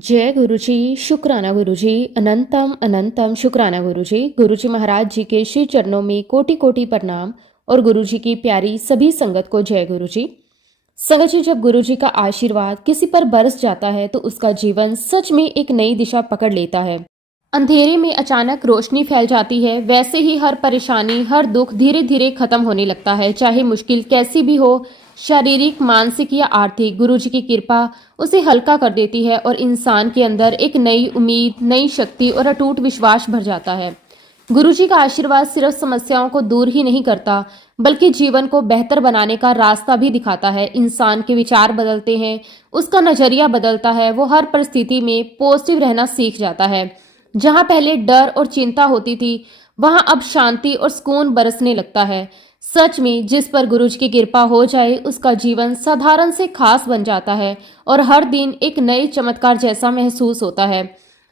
जय गुरु जी। शुक्राना गुरु जी। अनंतम अनंतम शुक्राना गुरु जी। गुरु जी महाराज जी के श्री चरणों में कोटि कोटि प्रणाम और गुरु जी की प्यारी सभी संगत को जय गुरु जी। संगत जी, जब गुरु जी का आशीर्वाद किसी पर बरस जाता है तो उसका जीवन सच में एक नई दिशा पकड़ लेता है। अंधेरे में अचानक रोशनी फैल जाती है, वैसे ही हर परेशानी, हर दुख धीरे धीरे खत्म होने लगता है। चाहे मुश्किल कैसी भी हो, शारीरिक, मानसिक या आर्थिक, गुरु जी की कृपा उसे हल्का कर देती है और इंसान के अंदर एक नई उम्मीद, नई शक्ति और अटूट विश्वास भर जाता है। गुरु जी का आशीर्वाद सिर्फ समस्याओं को दूर ही नहीं करता, बल्कि जीवन को बेहतर बनाने का रास्ता भी दिखाता है। इंसान के विचार बदलते हैं, उसका नजरिया बदलता है, वो हर परिस्थिति में पॉजिटिव रहना सीख जाता है। जहां पहले डर और चिंता होती थी, वहां अब शांति और सुकून बरसने लगता है। सच में जिस पर गुरु जी की कृपा हो जाए, उसका जीवन साधारण से खास बन जाता है और हर दिन एक नए चमत्कार जैसा महसूस होता है।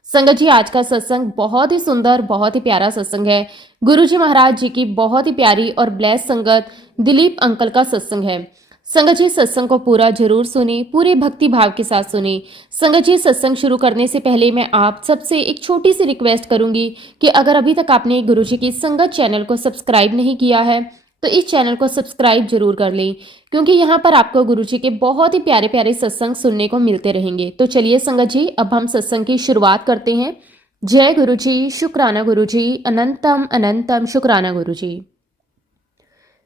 संगत जी, आज का सत्संग बहुत ही सुंदर, बहुत ही प्यारा सत्संग है। गुरु जी महाराज जी की बहुत ही प्यारी और ब्लेस संगत दिलीप अंकल का सत्संग है। संगत जी, सत्संग को पूरा जरूर सुने, पूरे भक्ति भाव के साथ सुने। संगत जी, सत्संग शुरू करने से पहले मैं आप सबसे एक छोटी सी रिक्वेस्ट करूंगी कि अगर अभी तक आपने गुरु जी की संगत चैनल को सब्सक्राइब नहीं किया है तो इस चैनल को सब्सक्राइब जरूर कर लें, क्योंकि यहाँ पर आपको गुरु जी के बहुत ही प्यारे प्यारे सत्संग सुनने को मिलते रहेंगे। तो चलिए संगत जी, अब हम सत्संग की शुरुआत करते हैं। जय गुरु जी। शुक्राना गुरु जी। अनंतम अनंतम शुक्राना गुरु जी।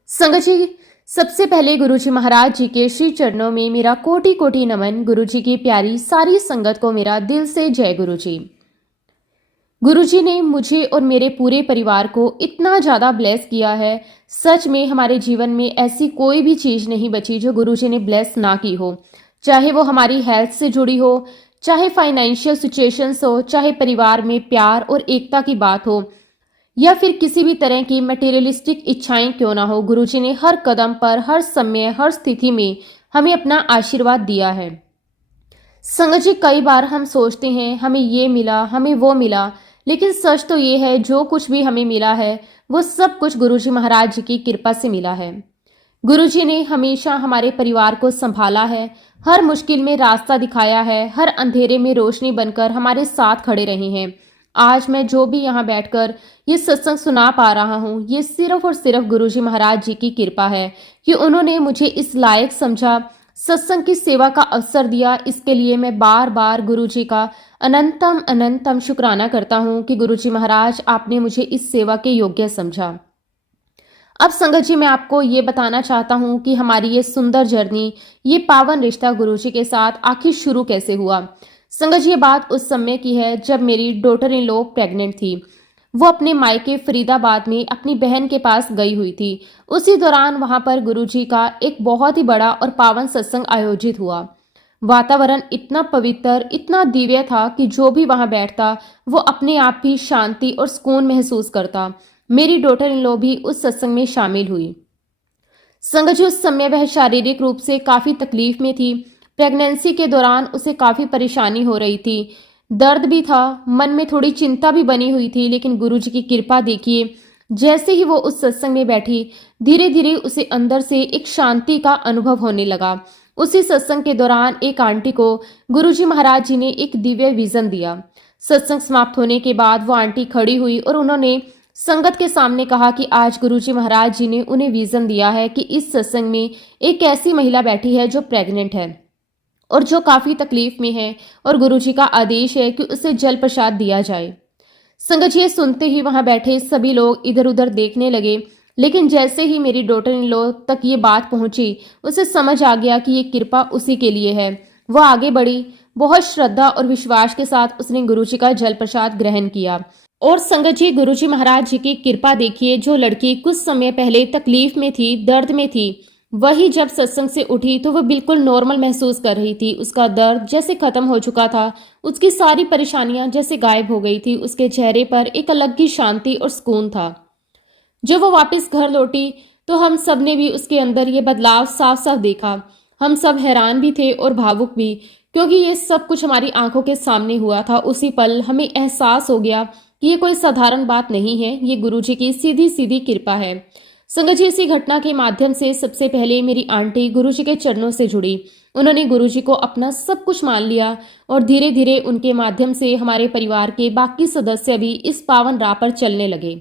संगत जी, सबसे पहले गुरु जी महाराज जी के श्री चरणों में मेरा कोटि कोटि नमन। गुरु जी की प्यारी सारी संगत को मेरा दिल से जय गुरु जी। गुरु जी ने मुझे और मेरे पूरे परिवार को इतना ज़्यादा ब्लेस किया है। सच में हमारे जीवन में ऐसी कोई भी चीज़ नहीं बची जो गुरु जी ने ब्लेस ना की हो। चाहे वो हमारी हेल्थ से जुड़ी हो, चाहे फाइनेंशियल सिचुएशंस हो, चाहे परिवार में प्यार और एकता की बात हो, या फिर किसी भी तरह की मटेरियलिस्टिक इच्छाएं क्यों ना हो, गुरु जी ने हर कदम पर, हर समय, हर स्थिति में हमें अपना आशीर्वाद दिया है। संगत जी, कई बार हम सोचते हैं हमें ये मिला, हमें वो मिला, लेकिन सच तो ये है जो कुछ भी हमें मिला है वो सब कुछ गुरु जी महाराज जी की कृपा से मिला है। गुरु जी ने हमेशा हमारे परिवार को संभाला है, हर मुश्किल में रास्ता दिखाया है, हर अंधेरे में रोशनी बनकर हमारे साथ खड़े रहे हैं। आज मैं जो भी यहाँ बैठकर ये सत्संग सुना पा रहा हूँ, ये सिर्फ और सिर्फ गुरु जी महाराज जी की कृपा है कि उन्होंने मुझे इस लायक समझा, सत्संग की सेवा का अवसर दिया। इसके लिए मैं बार बार गुरु जी का अनंतम अनंतम शुक्राना करता हूँ कि गुरु जी महाराज, आपने मुझे इस सेवा के योग्य समझा। अब संगत जी, मैं आपको ये बताना चाहता हूँ कि हमारी ये सुंदर जर्नी, ये पावन रिश्ता गुरु जी के साथ आखिर शुरू कैसे हुआ। संगत जी, ये बात उस समय की है जब मेरी डॉटर इन लॉ प्रेग्नेंट थी। वो अपने मायके फरीदाबाद में अपनी बहन के पास गई हुई थी। उसी दौरान वहां पर गुरु जी का एक बहुत ही बड़ा और पावन सत्संग आयोजित हुआ। वातावरण इतना पवित्र, इतना दिव्य था कि जो भी वहां बैठता वो अपने आप ही शांति और सुकून महसूस करता। मेरी डॉटर इन लॉ भी उस सत्संग में शामिल हुई। संगत जी, उस समय वह शारीरिक रूप से काफी तकलीफ में थी। प्रेगनेंसी के दौरान उसे काफी परेशानी हो रही थी, दर्द भी था, मन में थोड़ी चिंता भी बनी हुई थी। लेकिन गुरु जी की कृपा देखिए, जैसे ही वो उस सत्संग में बैठी, धीरे धीरे उसे अंदर से एक शांति का अनुभव होने लगा। उसी सत्संग के दौरान एक आंटी को गुरु जी महाराज जी ने एक दिव्य विजन दिया। सत्संग समाप्त होने के बाद वो आंटी खड़ी हुई और उन्होंने संगत के सामने कहा कि आज गुरु जी महाराज जी ने उन्हें विजन दिया है कि इस सत्संग में एक ऐसी महिला बैठी है जो प्रेग्नेंट है और जो काफी तकलीफ में है, और गुरु जी का आदेश है कि उसे जल प्रसाद दिया जाए। संगत जी, ये सुनते ही वहां बैठे सभी लोग इधर उधर देखने लगे। लेकिन जैसे ही मेरी डॉटर इन लॉ तक ये बात पहुंची, उसे समझ आ गया कि ये कृपा उसी के लिए है। वो आगे बढ़ी, बहुत श्रद्धा और विश्वास के साथ उसने गुरु जी का जल प्रसाद ग्रहण किया। और संगत जी, गुरु जी महाराज जी की कृपा देखिए, जो लड़की कुछ समय पहले तकलीफ में थी, दर्द में थी, वही जब सत्संग से उठी तो वह बिल्कुल नॉर्मल महसूस कर रही थी। उसका दर्द जैसे खत्म हो चुका था, उसकी सारी परेशानियां जैसे गायब हो गई थी। उसके चेहरे पर एक अलग ही शांति और सुकून था। जब वो वापस घर लौटी तो हम सब ने भी उसके अंदर ये बदलाव साफ साफ देखा। हम सब हैरान भी थे और भावुक भी, क्योंकि ये सब कुछ हमारी आंखों के सामने हुआ था। उसी पल हमें एहसास हो गया कि ये कोई साधारण बात नहीं है, ये गुरु जी की सीधी सीधी कृपा है। संगत जी, इसी घटना के माध्यम से सबसे पहले मेरी आंटी गुरुजी के चरणों से जुड़ी। उन्होंने गुरुजी को अपना सब कुछ मान लिया और धीरे धीरे उनके माध्यम से हमारे परिवार के बाकी सदस्य भी इस पावन राह पर चलने लगे।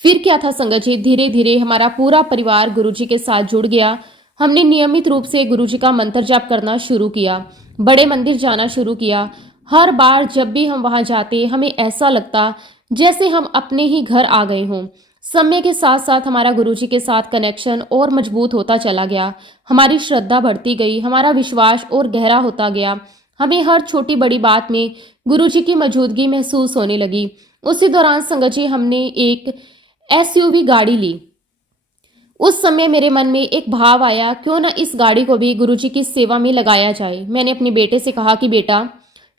फिर क्या था संगत जी, धीरे धीरे हमारा पूरा परिवार गुरुजी के साथ जुड़ गया। हमने नियमित रूप से गुरुजी का मंत्र जाप करना शुरू किया, बड़े मंदिर जाना शुरू किया। हर बार जब भी हम वहां जाते हमें ऐसा लगता जैसे हम अपने ही घर आ गए हों। समय के साथ साथ हमारा गुरुजी के साथ कनेक्शन और मजबूत होता चला गया, हमारी श्रद्धा बढ़ती गई, हमारा विश्वास और गहरा होता गया। हमें हर छोटी बड़ी बात में गुरुजी की मौजूदगी महसूस होने लगी। उसी दौरान संगत जी, हमने एक एसयूवी गाड़ी ली। उस समय मेरे मन में एक भाव आया, क्यों ना इस गाड़ी को भी गुरुजी की सेवा में लगाया जाए। मैंने अपने बेटे से कहा कि बेटा,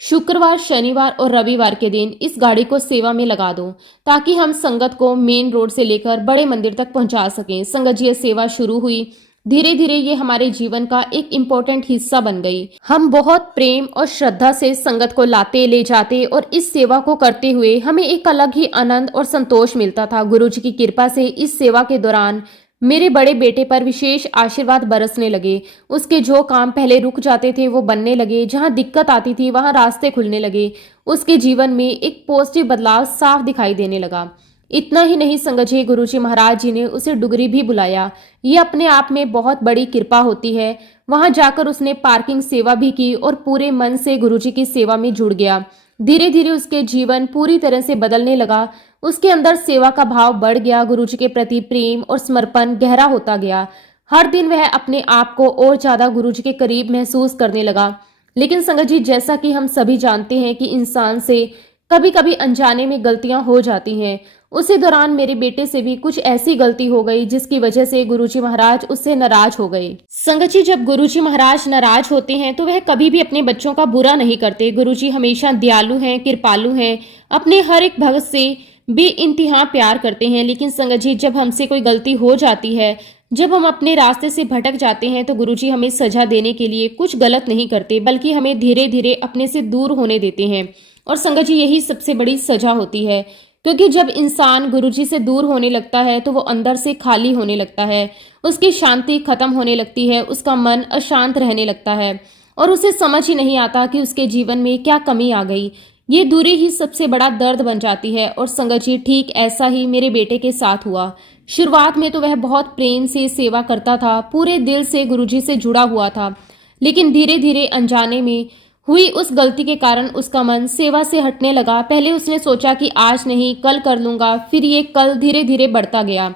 शुक्रवार, शनिवार और रविवार के दिन इस गाड़ी को सेवा में लगा दो, ताकि हम संगत को मेन रोड से लेकर बड़े मंदिर तक पहुंचा सकें। संगत जी, ये सेवा शुरू हुई। धीरे धीरे ये हमारे जीवन का एक इम्पोर्टेंट हिस्सा बन गई। हम बहुत प्रेम और श्रद्धा से संगत को लाते ले जाते और इस सेवा को करते हुए हमें एक अलग ही आनंद और संतोष मिलता था। गुरुजी की कृपा से इस सेवा के दौरान मेरे बड़े बेटे पर विशेष आशीर्वाद बरसने लगे। उसके जो काम पहले रुक जाते थे वो बनने लगे, जहां दिक्कत आती थी वहां रास्ते खुलने लगे। उसके जीवन में एक पॉजिटिव बदलाव साफ दिखाई देने लगा। इतना ही नहीं संगत जी, गुरुजी महाराज जी ने उसे डुगरी भी बुलाया। ये अपने आप में बहुत बड़ी कृपा होती है। वहां जाकर उसने पार्किंग सेवा भी की और पूरे मन से गुरुजी की सेवा में जुड़ गया। धीरे धीरे उसके जीवन पूरी तरह से बदलने लगा। उसके अंदर सेवा का भाव बढ़ गया, गुरुजी के प्रति प्रेम और समर्पण गहरा होता गया। हर दिन वह अपने आप को और ज्यादा गुरुजी के करीब महसूस करने लगा। लेकिन संगत जी, जैसा कि हम सभी जानते हैं कि इंसान से कभी कभी अनजाने में गलतियां हो जाती हैं। उसी दौरान मेरे बेटे से भी कुछ ऐसी गलती हो गई जिसकी वजह से गुरुजी महाराज उससे नाराज हो गए। संगत जी, जब गुरुजी महाराज नाराज होते हैं तो वह कभी भी अपने बच्चों का बुरा नहीं करते। गुरुजी हमेशा दयालु हैं, कृपालु हैं, अपने हर एक भक्त से बेइंतहा प्यार करते हैं। लेकिन संगत जी, जब हमसे कोई गलती हो जाती है, जब हम अपने रास्ते से भटक जाते हैं, तो गुरुजी हमें सजा देने के लिए कुछ गलत नहीं करते, बल्कि हमें धीरे धीरे अपने से दूर होने देते हैं। और संगत जी, यही सबसे बड़ी सजा होती है, क्योंकि जब इंसान गुरुजी से दूर होने लगता है तो वो अंदर से खाली होने लगता है, उसकी शांति खत्म होने लगती है, उसका मन अशांत रहने लगता है और उसे समझ ही नहीं आता कि उसके जीवन में क्या कमी आ गई। ये दूरी ही सबसे बड़ा दर्द बन जाती है। और संगत जी, ठीक ऐसा ही मेरे बेटे के साथ हुआ। शुरुआत में तो वह बहुत प्रेम से सेवा करता था, पूरे दिल से गुरुजी से जुड़ा हुआ था, लेकिन धीरे धीरे अनजाने में हुई उस गलती के कारण उसका मन सेवा से हटने लगा। पहले उसने सोचा कि आज नहीं कल कर लूंगा, फिर ये कल धीरे धीरे बढ़ता गया।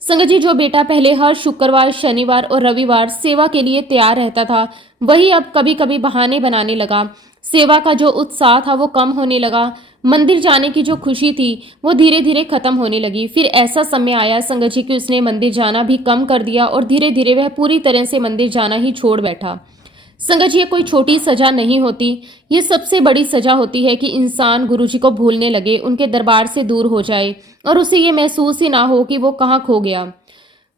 संगत जी, जो बेटा पहले हर शुक्रवार, शनिवार और रविवार सेवा के लिए तैयार रहता था, वही अब कभी कभी बहाने बनाने लगा। सेवा का जो उत्साह था वो कम होने लगा। मंदिर जाने की जो खुशी थी वो धीरे धीरे खत्म होने लगी। फिर ऐसा समय आया संगत जी कि उसने मंदिर जाना भी कम कर दिया और धीरे धीरे वह पूरी तरह से मंदिर जाना ही छोड़ बैठा। संगत जी, ये कोई छोटी सजा नहीं होती, ये सबसे बड़ी सजा होती है कि इंसान गुरुजी को भूलने लगे, उनके दरबार से दूर हो जाए और उसे ये महसूस ही ना हो कि वो कहाँ खो गया।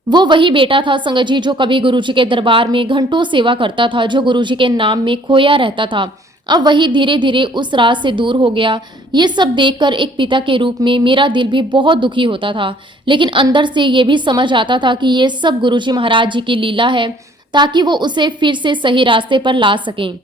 वो वही बेटा था संगत जी जो कभी गुरुजी के दरबार में घंटों सेवा करता था, जो गुरुजी के नाम में खोया रहता था, अब वही धीरे धीरे उस राह से दूर हो गया। ये सब देखकर एक पिता के रूप में मेरा दिल भी बहुत दुखी होता था, लेकिन अंदर से ये भी समझ आता था कि ये सब गुरुजी महाराज जी की लीला है, ताकि वो उसे फिर से सही रास्ते पर ला सकें।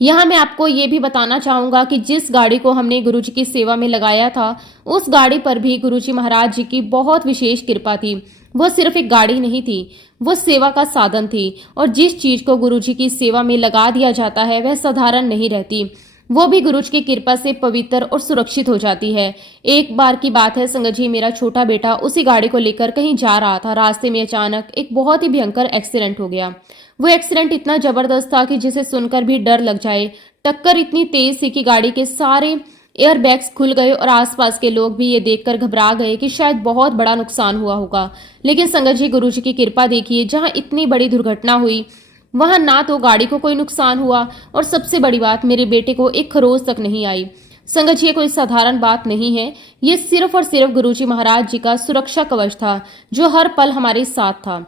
यहाँ मैं आपको ये भी बताना चाहूँगा कि जिस गाड़ी को हमने गुरुजी की सेवा में लगाया था, उस गाड़ी पर भी गुरुजी महाराज जी की बहुत विशेष कृपा थी। वह सिर्फ एक गाड़ी नहीं थी, वो सेवा का साधन थी। और जिस चीज को गुरुजी की सेवा में लगा दिया जाता है वह साधारण नहीं रहती, वो भी गुरुजी की कृपा से पवित्र और सुरक्षित हो जाती है। एक बार की बात है संगत जी, मेरा छोटा बेटा उसी गाड़ी को लेकर कहीं जा रहा था। रास्ते में अचानक एक बहुत ही भयंकर एक्सीडेंट हो गया। वो एक्सीडेंट इतना जबरदस्त था कि जिसे सुनकर भी डर लग जाए। टक्कर इतनी तेज थी कि गाड़ी के सारे एयरबैग्स खुल गए और आसपास के लोग भी ये देखकर घबरा गए कि शायद बहुत बड़ा नुकसान हुआ होगा। लेकिन संगत जी, गुरुजी की कृपा देखिए, जहां इतनी बड़ी दुर्घटना हुई वहां ना तो गाड़ी को कोई नुकसान हुआ और सबसे बड़ी बात, मेरे बेटे को एक खरोच तक नहीं आई। संगत जी, ये कोई साधारण बात नहीं है, ये सिर्फ और सिर्फ गुरुजी महाराज जी का सुरक्षा कवच था जो हर पल हमारे साथ था।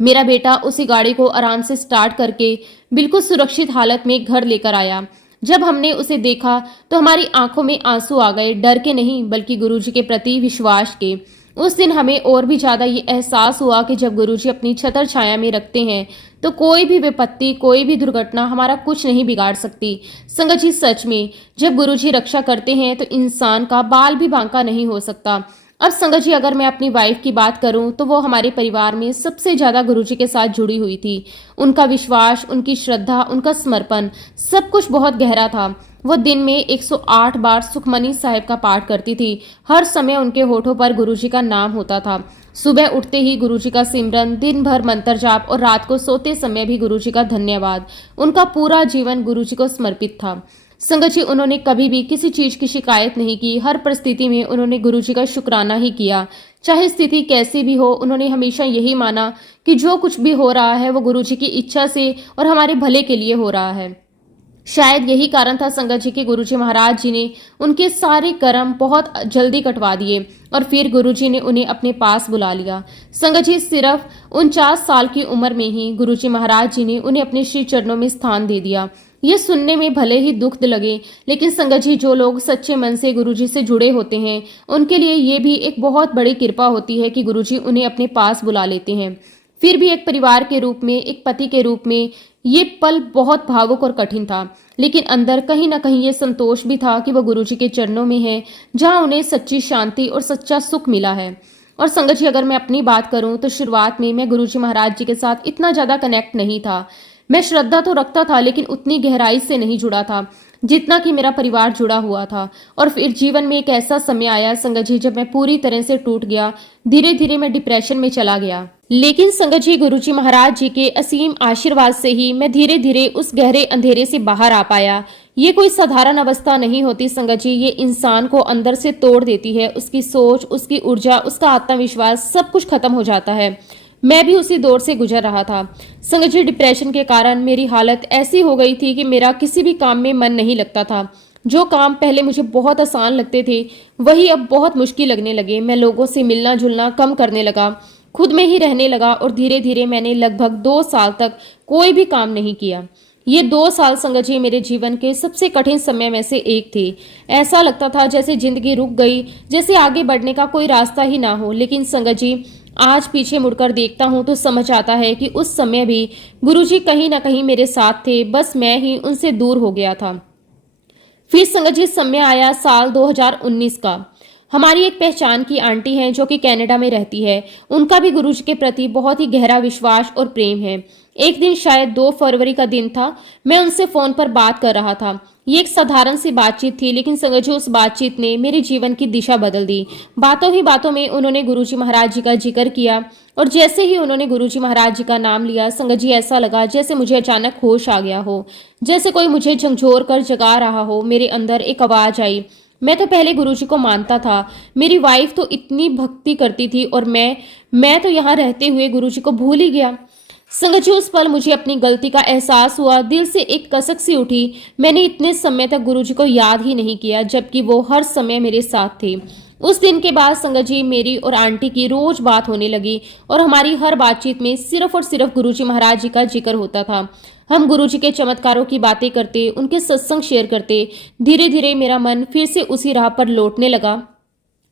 मेरा बेटा उसी गाड़ी को आराम से स्टार्ट करके बिल्कुल सुरक्षित हालत में घर लेकर आया। जब हमने उसे देखा तो हमारी आंखों में आंसू आ गए, डर के नहीं बल्कि गुरुजी के प्रति विश्वास के। उस दिन हमें और भी ज़्यादा ये एहसास हुआ कि जब गुरुजी अपनी छतर छाया में रखते हैं तो कोई भी विपत्ति, कोई भी दुर्घटना हमारा कुछ नहीं बिगाड़ सकती। संगत जी, सच में जब गुरुजी रक्षा करते हैं तो इंसान का बाल भी बांका नहीं हो सकता। अब संगत जी, अगर मैं अपनी वाइफ की बात करूं तो वो हमारे परिवार में सबसे ज़्यादा गुरुजी के साथ जुड़ी हुई थी। उनका विश्वास, उनकी श्रद्धा, उनका समर्पण, सब कुछ बहुत गहरा था। वो दिन में 108 बार सुखमनी साहिब का पाठ करती थी। हर समय उनके होठों पर गुरुजी का नाम होता था। सुबह उठते ही गुरुजी का सिमरन, दिन भर मंत्र जाप और रात को सोते समय भी गुरुजी का धन्यवाद। उनका पूरा जीवन गुरुजी को समर्पित था। संगत जी, उन्होंने कभी भी किसी चीज की शिकायत नहीं की। हर परिस्थिति में उन्होंने गुरुजी का शुक्राना ही किया। चाहे स्थिति कैसी भी हो, उन्होंने हमेशा यही माना कि जो कुछ भी हो रहा है वो गुरुजी की इच्छा से और हमारे भले के लिए हो रहा है। शायद यही कारण था संगत जी के गुरुजी महाराज जी ने उनके सारे कर्म बहुत जल्दी कटवा दिए और फिर गुरुजी ने उन्हें अपने पास बुला लिया। संगत जी, सिर्फ 49 साल की उम्र में ही गुरुजी महाराज जी ने उन्हें अपने श्री चरणों में स्थान दे दिया। ये सुनने में भले ही दुख लगे, लेकिन संगत जी, जो लोग सच्चे मन से गुरुजी से जुड़े होते हैं उनके लिए ये भी एक बहुत बड़ी कृपा होती है कि गुरुजी उन्हें अपने पास बुला लेते हैं। फिर भी एक परिवार के रूप में, एक पति के रूप में ये पल बहुत भावुक और कठिन था, लेकिन अंदर कहीं ना कहीं ये संतोष भी था कि वह गुरुजी के चरणों में है, जहां उन्हें सच्ची शांति और सच्चा सुख मिला है। और संगत जी, अगर मैं अपनी बात करूं तो शुरुआत में मैं गुरुजी महाराज जी के साथ इतना ज्यादा कनेक्ट नहीं था। मैं श्रद्धा तो रखता था, लेकिन उतनी गहराई से नहीं जुड़ा था जितना कि मेरा परिवार जुड़ा हुआ था। और फिर जीवन में एक ऐसा समय आया संगत जी, जब मैं पूरी तरह से टूट गया। धीरे धीरे मैं डिप्रेशन में चला गया। लेकिन संगत जी, गुरुजी महाराज जी के असीम आशीर्वाद से ही मैं धीरे धीरे उस गहरे अंधेरे से बाहर आ पाया। ये कोई साधारण अवस्था नहीं होती संगत जी, ये इंसान को अंदर से तोड़ देती है। उसकी सोच, उसकी ऊर्जा, उसका आत्मविश्वास, सब कुछ खत्म हो जाता है। मैं भी उसी दौर से गुजर रहा था संगत जी। डिप्रेशन के कारण मेरी हालत ऐसी हो गई थी कि मेरा किसी भी काम में मन नहीं लगता था। जो काम पहले मुझे बहुत आसान लगते थे वही अब बहुत मुश्किल लगने लगे। मैं लोगों से मिलना जुलना कम करने लगा, खुद में ही रहने लगा और धीरे धीरे मैंने लगभग 2 साल तक कोई भी काम नहीं किया। ये 2 साल संगत जी मेरे जीवन के सबसे कठिन समय में से एक थे। ऐसा लगता था जैसे जिंदगी रुक गई, जैसे आगे बढ़ने का कोई रास्ता ही ना हो। लेकिन संगत जी, आज पीछे मुड़कर देखता हूँ तो समझ आता है कि उस समय भी गुरुजी कहीं ना कहीं मेरे साथ थे, बस मैं ही उनसे दूर हो गया था। फिर संगत जी, समय आया साल 2019 का। हमारी एक पहचान की आंटी हैं जो कि कनाडा में रहती है। उनका भी गुरुजी के प्रति बहुत ही गहरा विश्वास और प्रेम है। एक दिन, शायद 2 फरवरी का दिन था, मैं उनसे फोन पर बात कर रहा था। ये एक साधारण सी बातचीत थी, लेकिन संगत जी, उस बातचीत ने मेरे जीवन की दिशा बदल दी। बातों ही बातों में उन्होंने गुरुजी महाराज जी का जिक्र किया और जैसे ही उन्होंने गुरुजी महाराज जी का नाम लिया संगत जी, ऐसा लगा जैसे मुझे अचानक होश आ गया हो, जैसे कोई मुझे झंझोर कर जगा रहा हो। मेरे अंदर एक आवाज आई। मैं तो पहले गुरुजी को मानता था, मेरी वाइफ तो इतनी भक्ति करती थी और मैं तो यहाँ रहते हुए गुरुजी को भूल ही गया। संगत जी, उस पल मुझे अपनी गलती का एहसास हुआ। दिल से एक कसक सी उठी। मैंने इतने समय तक गुरुजी को याद ही नहीं किया, जबकि वो हर समय मेरे साथ थे। उस दिन के बाद संगत जी, मेरी और आंटी की रोज बात होने लगी और हमारी हर बातचीत में सिर्फ और सिर्फ गुरुजी महाराज जी का जिक्र होता था। हम गुरुजी के चमत्कारों की बातें करते, उनके सत्संग शेयर करते। धीरे धीरे मेरा मन फिर से उसी राह पर लौटने लगा।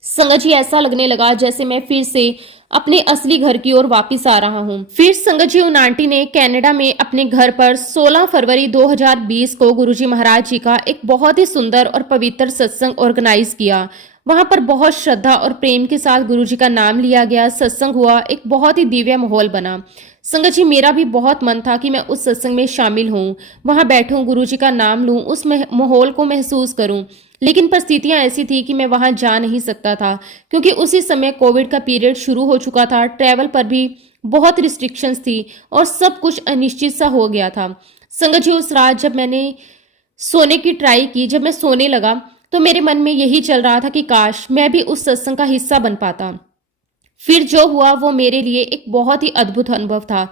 संगत जी, ऐसा लगने लगा जैसे मैं फिर से अपने असली घर की ओर वापस आ रहा हूँ। फिर संगत जी, उन आंटी ने कनाडा में अपने घर पर 16 फरवरी 2020 को गुरुजी महाराज जी का एक बहुत ही सुंदर और पवित्र सत्संग ऑर्गेनाइज किया। वहां पर बहुत श्रद्धा और प्रेम के साथ गुरुजी का नाम लिया गया, सत्संग हुआ, एक बहुत ही दिव्य माहौल बना। संगत जी, मेरा भी बहुत मन था कि मैं उस सत्संग में शामिल हूँ, वहां बैठूं, गुरुजी का नाम लूं, उस माहौल को महसूस करूं। लेकिन परिस्थितियां ऐसी थी कि मैं वहां जा नहीं सकता था, क्योंकि उसी समय कोविड का पीरियड शुरू हो चुका था। ट्रैवल पर भी बहुत रिस्ट्रिक्शंस थी और सब कुछ अनिश्चित सा हो गया था। संगत जी, उस रात जब मैंने सोने की ट्राई की, जब मैं सोने लगा तो मेरे मन में यही चल रहा था कि काश मैं भी उस सत्संग का हिस्सा बन पाता। फिर जो हुआ वो मेरे लिए एक बहुत ही अद्भुत अनुभव था।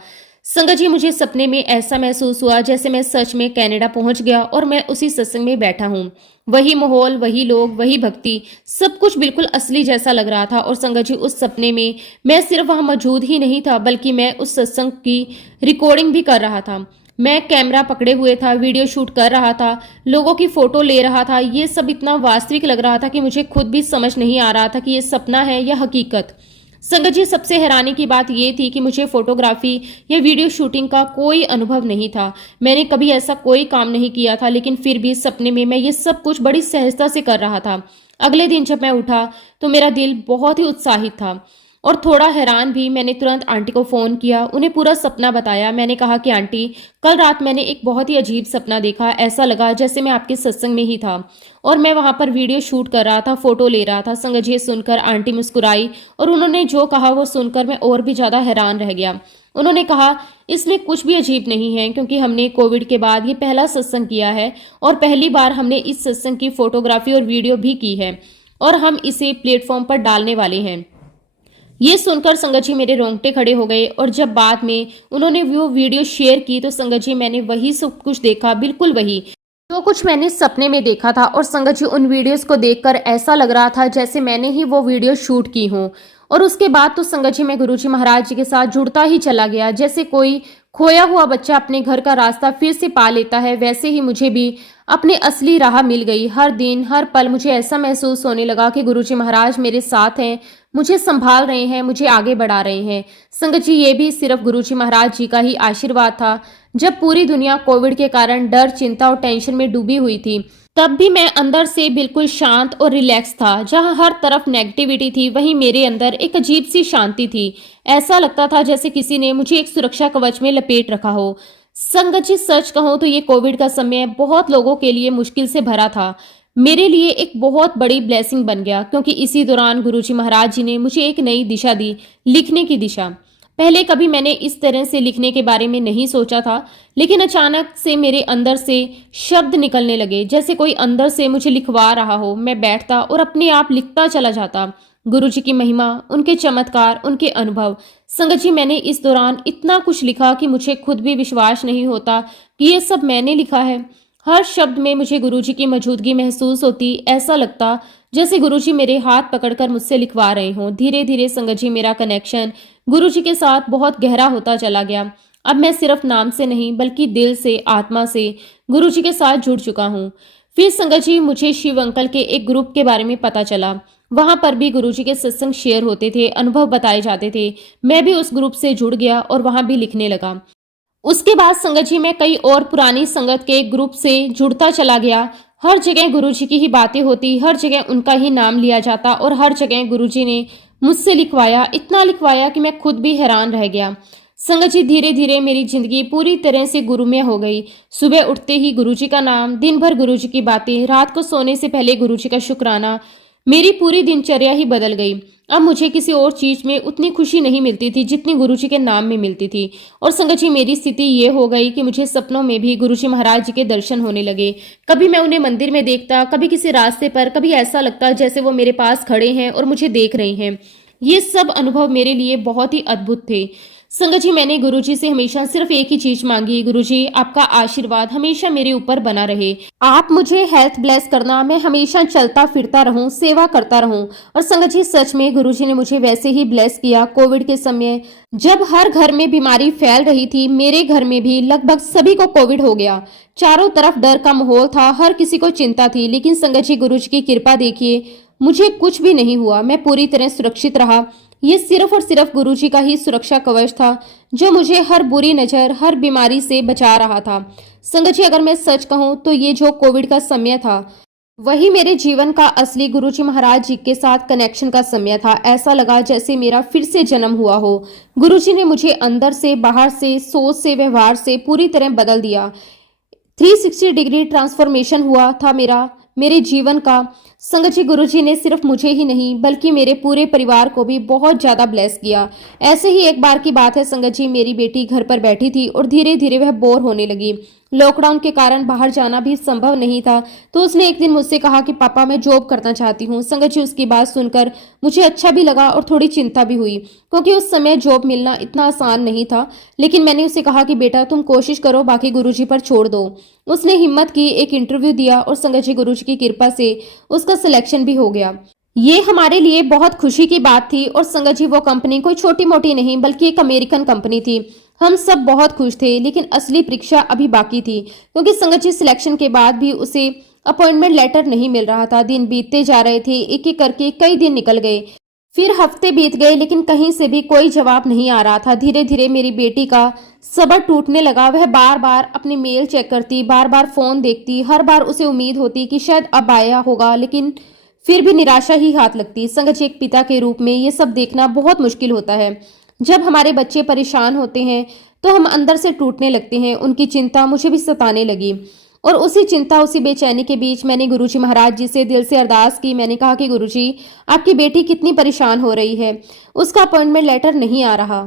संगत जी, मुझे सपने में ऐसा महसूस हुआ जैसे मैं सच में कनाडा पहुंच गया और मैं उसी सत्संग में बैठा हूँ। वही माहौल, वही लोग, वही भक्ति, सब कुछ बिल्कुल असली जैसा लग रहा था। और संगत जी, उस सपने में मैं सिर्फ वहां मौजूद ही नहीं था, बल्कि मैं उस सत्संग की रिकॉर्डिंग भी कर रहा था। मैं कैमरा पकड़े हुए था, वीडियो शूट कर रहा था, लोगों की फोटो ले रहा था। ये सब इतना वास्तविक लग रहा था कि मुझे खुद भी समझ नहीं आ रहा था कि ये सपना है या हकीकत। संगत जी, सबसे हैरानी की बात यह थी कि मुझे फोटोग्राफी या वीडियो शूटिंग का कोई अनुभव नहीं था। मैंने कभी ऐसा कोई काम नहीं किया था, लेकिन फिर भी सपने में मैं ये सब कुछ बड़ी सहजता से कर रहा था। अगले दिन जब मैं उठा तो मेरा दिल बहुत ही उत्साहित था और थोड़ा हैरान भी। मैंने तुरंत आंटी को फ़ोन किया, उन्हें पूरा सपना बताया। मैंने कहा कि आंटी, कल रात मैंने एक बहुत ही अजीब सपना देखा। ऐसा लगा जैसे मैं आपके सत्संग में ही था और मैं वहां पर वीडियो शूट कर रहा था, फोटो ले रहा था। संगत जी, सुनकर आंटी मुस्कुराई और उन्होंने जो कहा वो सुनकर मैं और भी ज़्यादा हैरान रह गया। उन्होंने कहा, इसमें कुछ भी अजीब नहीं है, क्योंकि हमने कोविड के बाद ये पहला सत्संग किया है और पहली बार हमने इस सत्संग की फोटोग्राफी और वीडियो भी की है और हम इसे प्लेटफॉर्म पर डालने वाले हैं। ये सुनकर संगत जी मेरे रोंगटे खड़े हो गए और जब बाद में उन्होंने वो वीडियो शेयर की तो संगत जी, मैंने वही सब कुछ देखा, बिल्कुल वही जो कुछ मैंने सपने में देखा था। और संगत जी, उन वीडियोस को देखकर ऐसा लग रहा था जैसे मैंने ही वो वीडियो शूट की हो। और उसके बाद तो संगत जी, मैं गुरुजी महाराज जी के साथ जुड़ता ही चला गया। जैसे कोई खोया हुआ बच्चा अपने घर का रास्ता फिर से पा लेता है, वैसे ही मुझे भी अपनी असली राह मिल गई। हर दिन हर पल मुझे ऐसा महसूस होने लगा कि गुरुजी महाराज मेरे साथ हैं, मुझे संभाल रहे हैं, मुझे आगे बढ़ा रहे हैं। संगत जी, ये भी सिर्फ गुरुजी महाराज जी का ही आशीर्वाद था। जब पूरी दुनिया कोविड के कारण डर, चिंता और टेंशन में डूबी हुई थी, तब भी मैं अंदर से बिल्कुल शांत और रिलैक्स था। जहां हर तरफ नेगेटिविटी थी, वहीं मेरे अंदर एक अजीब सी शांति थी। ऐसा लगता था जैसे किसी ने मुझे एक सुरक्षा कवच में लपेट रखा हो। संगत जी, सच कहूं तो ये कोविड का समय बहुत लोगों के लिए मुश्किल से भरा था। मेरे लिए एक बहुत बड़ी ब्लेसिंग बन गया, क्योंकि इसी दौरान गुरुजी महाराज जी ने मुझे एक नई दिशा दी, लिखने की दिशा। पहले कभी मैंने इस तरह से लिखने के बारे में नहीं सोचा था, लेकिन अचानक से मेरे अंदर से शब्द निकलने लगे, जैसे कोई अंदर से मुझे लिखवा रहा हो। मैं बैठता और अपने आप लिखता चला जाता। गुरुजी की महिमा, उनके चमत्कार, उनके अनुभव। संगत जी, मैंने इस दौरान इतना कुछ लिखा कि मुझे खुद भी विश्वास नहीं होता कि ये सब मैंने लिखा है। हर शब्द में मुझे गुरुजी की मौजूदगी महसूस होती। ऐसा लगता जैसे गुरुजी मेरे हाथ पकड़कर मुझसे लिखवा रहे हों। धीरे धीरे संगत जी, मेरा कनेक्शन गुरुजी के साथ बहुत गहरा होता चला गया। अब मैं सिर्फ नाम से नहीं, बल्कि दिल से, आत्मा से गुरुजी के साथ जुड़ चुका हूँ। फिर संगत जी, मुझे शिव अंकल के एक ग्रुप के बारे में पता चला। वहां पर भी गुरुजी के सत्संग शेयर होते थे, अनुभव बताए जाते थे। मैं भी उस ग्रुप से जुड़ गया और वहां भी लिखने लगा। उसके बाद संगत जी, मैं कई और पुरानी संगत के ग्रुप से जुड़ता चला गया। हर जगह गुरुजी की ही बातें होती, हर जगह उनका ही नाम लिया जाता और हर जगह गुरुजी ने मुझसे लिखवाया, इतना लिखवाया कि मैं खुद भी हैरान रह गया। संगत जी, धीरे धीरे मेरी जिंदगी पूरी तरह से गुरुमय हो गई। सुबह उठते ही गुरुजी का नाम, दिन भर गुरुजी की बातें, रात को सोने से पहले गुरुजी का शुक्राना। मेरी पूरी दिनचर्या ही बदल गई। अब मुझे किसी और चीज में उतनी खुशी नहीं मिलती थी जितनी गुरुजी के नाम में मिलती थी। और संगत जी, मेरी स्थिति ये हो गई कि मुझे सपनों में भी गुरुजी महाराज जी के दर्शन होने लगे। कभी मैं उन्हें मंदिर में देखता, कभी किसी रास्ते पर, कभी ऐसा लगता जैसे वो मेरे पास खड़े हैं और मुझे देख रहे हैं। ये सब अनुभव मेरे लिए बहुत ही अद्भुत थे। संगत जी, मैंने गुरुजी से हमेशा सिर्फ एक ही चीज मांगी, गुरुजी आपका आशीर्वाद हमेशा मेरे ऊपर बना रहे। आप मुझे हेल्थ ब्लेस करना, मैं हमेशा चलता फिरता रहूं, सेवा करता रहूं। और संगत जी, सच में गुरुजी ने मुझे वैसे ही ब्लेस किया। कोविड के समय जब हर घर में बीमारी फैल रही थी, मेरे घर में भी लगभग सभी को कोविड हो गया। चारों तरफ डर का माहौल था, हर किसी को चिंता थी। लेकिन संगत जी, गुरुजी की कृपा देखिए, मुझे कुछ भी नहीं हुआ। मैं पूरी तरह सुरक्षित रहा। ये सिर्फ और सिर्फ गुरुजी का ही सुरक्षा कवच था, जो मुझे हर बुरी नजर, हर बीमारी से बचा रहा था। संगत जी, अगर मैं सच कहूं तो ये जो कोविड का समय था, वही मेरे जीवन का असली गुरुजी महाराज जी के साथ कनेक्शन का समय था। ऐसा लगा जैसे मेरा फिर से जन्म हुआ हो। गुरुजी ने मुझे अंदर से, बाहर से, सोच से, व्यवहार से पूरी तरह बदल दिया। 360 डिग्री ट्रांसफॉर्मेशन हुआ था मेरे जीवन का। संगत जी, गुरुजी ने सिर्फ मुझे ही नहीं बल्कि मेरे पूरे परिवार को भी बहुत ज्यादा ब्लेस किया। ऐसे ही एक बार की बात है संगत जी, मेरी बेटी घर पर बैठी थी और धीरे धीरे वह बोर होने लगी। लॉकडाउन के कारण बाहर जाना भी संभव नहीं था, तो उसने एक दिन मुझसे कहा कि पापा, मैं जॉब करना चाहती हूँ। संगत जी, उसकी बात सुनकर मुझे अच्छा भी लगा और थोड़ी चिंता भी हुई, क्योंकि उस समय जॉब मिलना इतना आसान नहीं था। लेकिन मैंने उसे कहा कि बेटा, तुम कोशिश करो, बाकी गुरुजी पर छोड़ दो। उसने हिम्मत की, एक इंटरव्यू दिया और संगत जी, गुरुजी की कृपा से उसका सिलेक्शन भी हो गया। ये हमारे लिए बहुत खुशी की बात थी। और संगत जी, वो कंपनी कोई छोटी मोटी नहीं बल्कि एक अमेरिकन कंपनी थी। हम सब बहुत खुश थे, लेकिन असली परीक्षा अभी बाकी थी, क्योंकि संगत जी सिलेक्शन के बाद भी उसे अपॉइंटमेंट लेटर नहीं मिल रहा था। दिन बीतते जा रहे थे, एक एक करके कई दिन निकल गए, फिर हफ्ते बीत गए, लेकिन कहीं से भी कोई जवाब नहीं आ रहा था। धीरे धीरे मेरी बेटी का सब्र टूटने लगा। वह बार बार अपनी मेल चेक करती, बार बार फोन देखती, हर बार उसे उम्मीद होती कि शायद अब आया होगा, लेकिन फिर भी निराशा ही हाथ लगती। संगत जी, एक पिता के रूप में ये सब देखना बहुत मुश्किल होता है। जब हमारे बच्चे परेशान होते हैं तो हम अंदर से टूटने लगते हैं। उनकी चिंता मुझे भी सताने लगी, और उसी चिंता, उसी बेचैनी के बीच मैंने गुरुजी महाराज जी से दिल से अरदास की। मैंने कहा कि गुरुजी, आपकी बेटी कितनी परेशान हो रही है, उसका अपॉइंटमेंट लेटर नहीं आ रहा।